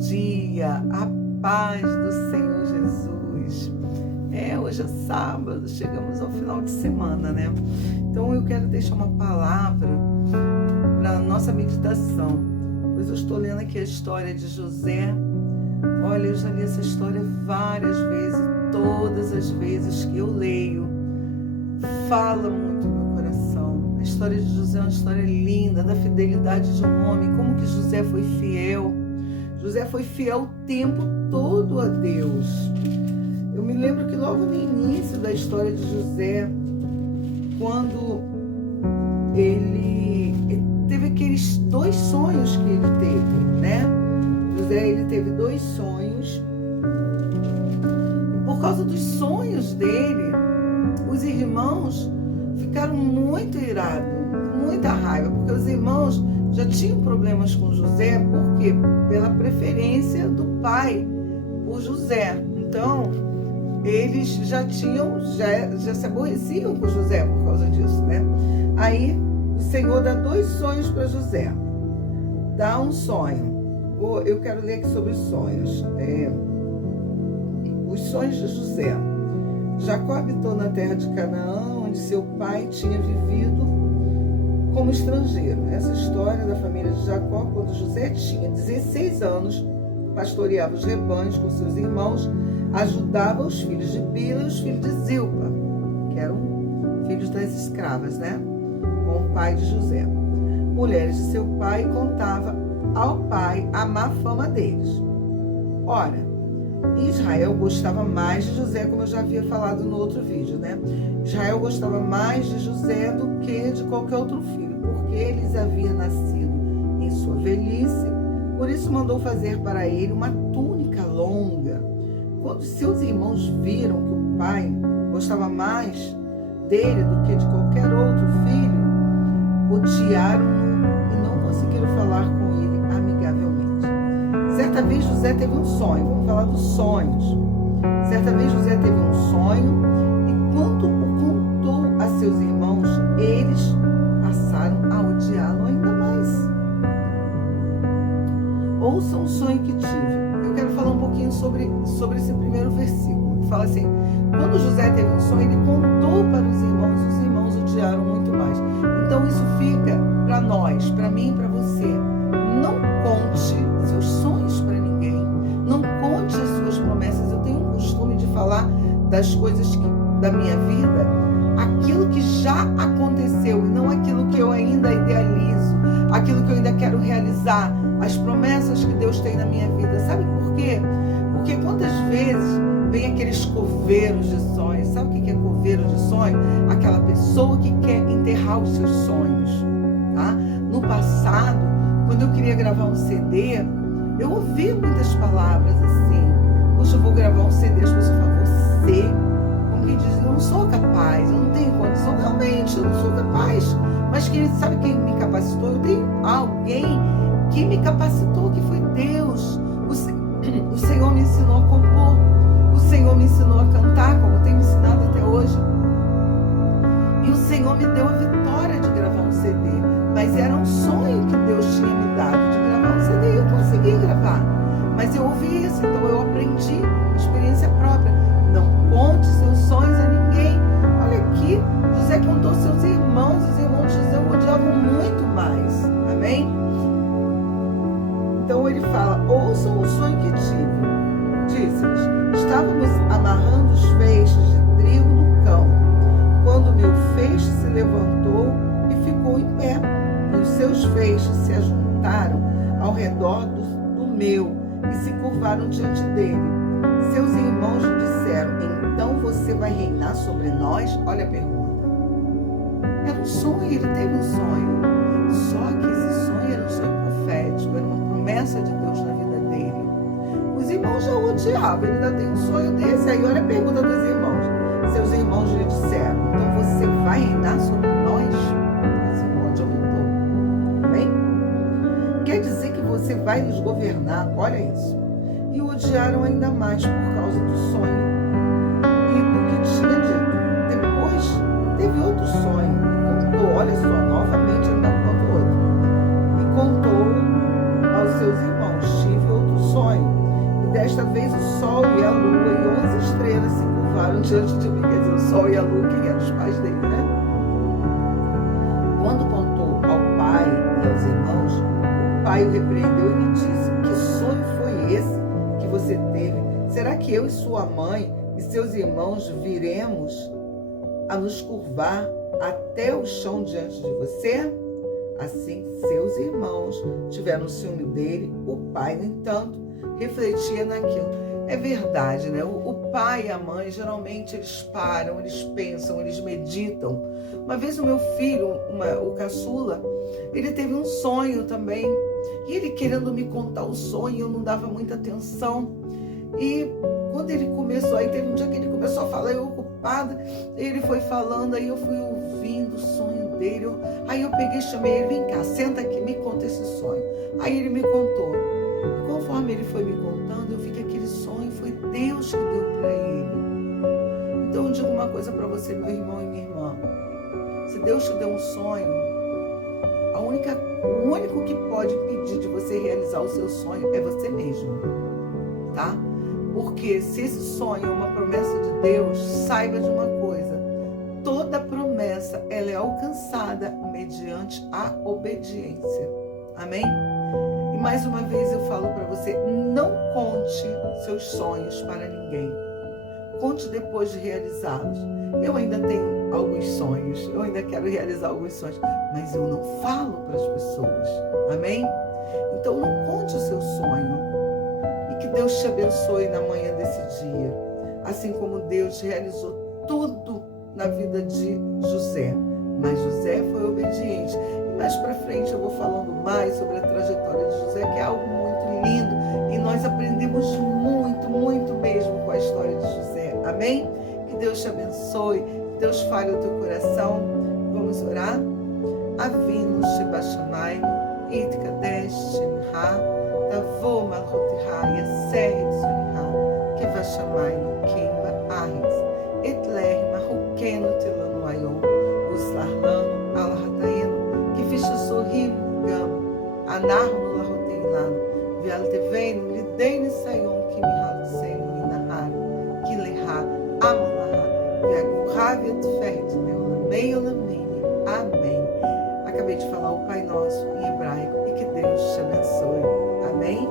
dia, a paz do Senhor Jesus. Hoje é sábado, chegamos ao final de semana, né? Então eu quero deixar uma palavra para a nossa meditação, pois eu estou lendo aqui a história de José. Olha, eu já li essa história várias vezes, todas as vezes que eu leio, fala muito no meu coração. A história de José é uma história linda, da fidelidade de um homem, como que José foi fiel. José foi fiel o tempo todo a Deus. Eu me lembro que logo no início da história de José, quando ele teve aqueles 2 sonhos que ele teve, né? José, ele teve 2 sonhos. E por causa dos sonhos dele, os irmãos ficaram muito irados, muita raiva, porque os irmãos já tinham problemas com José, porque pela preferência do pai por José. Então, eles já se aborreciam com José por causa disso, né? Aí, o Senhor dá 2 sonhos para José. Dá um sonho. Eu quero ler aqui sobre os sonhos. Os sonhos de José. Jacó habitou na terra de Canaã, onde seu pai tinha vivido como estrangeiro. Essa história da família de Jacó, quando José tinha 16 anos, pastoreava os rebanhos com seus irmãos, ajudava os filhos de Bila e os filhos de Zilpa, que eram filhos das escravas, né? Com o pai de José. Mulheres de seu pai, contava ao pai a má fama deles. Ora, Israel gostava mais de José, como eu já havia falado no outro vídeo, né? Israel gostava mais de José do que de qualquer outro filho, porque eles haviam nascido em sua velhice, por isso mandou fazer para ele uma túnica longa. Quando seus irmãos viram que o pai gostava mais dele do que de qualquer outro filho, odiaram-no e não conseguiram falar com ele amigavelmente. Certa vez José teve um sonho, vamos falar dos sonhos. Certa vez José teve um sonho e quando o contou a seus irmãos, eles passaram a odiá-lo ainda mais. Ouçam o sonho que tive. Eu quero falar um pouquinho sobre esse primeiro versículo. Fala assim: quando José teve um sonho, ele contou para os irmãos odiaram muito mais. Então isso fica para nós, para mim e para você. Não conte seus sonhos para ninguém. Não conte as suas promessas. Eu tenho o costume de falar das coisas da minha vida, aquilo que já aconteceu e não aquilo que eu ainda idealizo, aquilo que eu ainda quero realizar, as promessas que Deus tem na minha vida. Sabe por quê? Porque quantas vezes vem aqueles coveiros de sonhos. Sabe o que é coveiro de sonho? Aquela pessoa que quer enterrar os seus sonhos, tá? No passado, quando eu queria gravar um CD, eu ouvi muitas palavras assim: poxa, eu vou gravar um CD. As pessoas falam: você? Como que diz? Eu não sou capaz, eu não tenho condição. Realmente, eu não sou capaz. Mas sabe quem me capacitou? Eu tenho alguém que me capacitou, que foi Deus. O Senhor me ensinou a compor. O Senhor me ensinou a cantar, como tem me ensinado até hoje. E o Senhor me deu a vitória de gravar um CD. Mas era um sonho que Deus tinha me dado de gravar um CD e eu consegui gravar. Mas eu ouvi isso, então eu aprendi, experiência própria. Não conte seus sonhos a ninguém. Olha aqui, José contou seus irmãos, os irmãos de José o odiavam muito mais. Amém? Então ele fala: ouçam o sonho que tive. Disse-lhes: estávamos amarrando os feixes de trigo no campo, quando meu feixe se levantou e ficou em pé. E os seus feixes se ajuntaram ao redor do meu e se curvaram diante dele. Seus irmãos lhe disseram: então você vai reinar sobre nós? Olha a pergunta. Era um sonho, ele teve um sonho. Só que esse sonho era um sonho profético, era uma promessa de Deus na vida dele. Os irmãos já o odiavam, ele ainda tem um sonho desse. Aí olha a pergunta dos irmãos. Seus irmãos lhe disseram: então você vai reinar sobre nós? Esse irmão de aumentou. Amém? Quer dizer que você vai nos governar? Olha isso. E o odiaram ainda mais por causa do sonho e do que tinha dito. Depois teve outro sonho e contou. Olha só, novamente ele não contou outro. E contou aos seus irmãos: tive outro sonho. desta vez o sol e a lua e 11 estrelas se curvaram diante de mim. Quer dizer, o sol e a lua, quem eram os pais dele, né? Quando contou ao pai e aos irmãos, o pai o repreendeu e lhe disse: que sonho foi esse que você teve? Será que eu e sua mãe e seus irmãos viremos a nos curvar até o chão diante de você? Assim, seus irmãos tiveram ciúme dele. O pai, no entanto, refletia naquilo. É verdade, né? O pai e a mãe, geralmente, eles param, eles pensam, eles meditam. Uma vez o meu filho, o caçula, ele teve um sonho também. E ele querendo me contar o sonho, eu não dava muita atenção. E quando ele começou, aí teve um dia que ele começou a falar, eu ocupada, ele foi falando, aí eu fui ouvindo o sonho dele. Aí eu peguei e chamei ele: vem cá, senta aqui, me conta esse sonho. Aí ele me contou. E conforme ele foi me contando, eu vi que aquele sonho foi Deus que deu para ele. Então eu digo uma coisa para você, meu irmão e minha irmã: se Deus te deu um sonho, o único que pode impedir de você realizar o seu sonho é você mesmo, tá? Porque se esse sonho é uma promessa de Deus, saiba de uma coisa: toda promessa ela é alcançada mediante a obediência. Amém? E mais uma vez eu falo para você: não conte seus sonhos para ninguém. Conte depois de realizá-los. Eu ainda tenho alguns sonhos, eu ainda quero realizar alguns sonhos, mas eu não falo para as pessoas. Amém? Então não conte o seu sonho. E que Deus te abençoe na manhã desse dia. Assim como Deus realizou tudo na vida de José. Mas José foi obediente. E mais para frente eu vou falando mais sobre a trajetória de José, que é algo muito lindo. E nós aprendemos muito, muito mesmo com a história de José. Amém? Que Deus te abençoe. Que Deus fale o teu coração. Vamos orar? Avinu Shebashamayim, It Kadesh Shemha, Tavo Malchutha, Yaser Tzuriha, Kevashamayim, Kemba Aris, Etler Mahukenu Telanu Ayom, Uslarlano, Alhataeno, que ficha sorrir Gam, Anarno Lahoteinlano, Vialteveino, Lideine Sayon, Kimihalseno, Inahar, Kileha, Amalaha, Viagurraviat Fert, Meio Lamene. Amém. Acabei de falar o Pai Nosso em hebraico e que Deus te abençoe. Amém?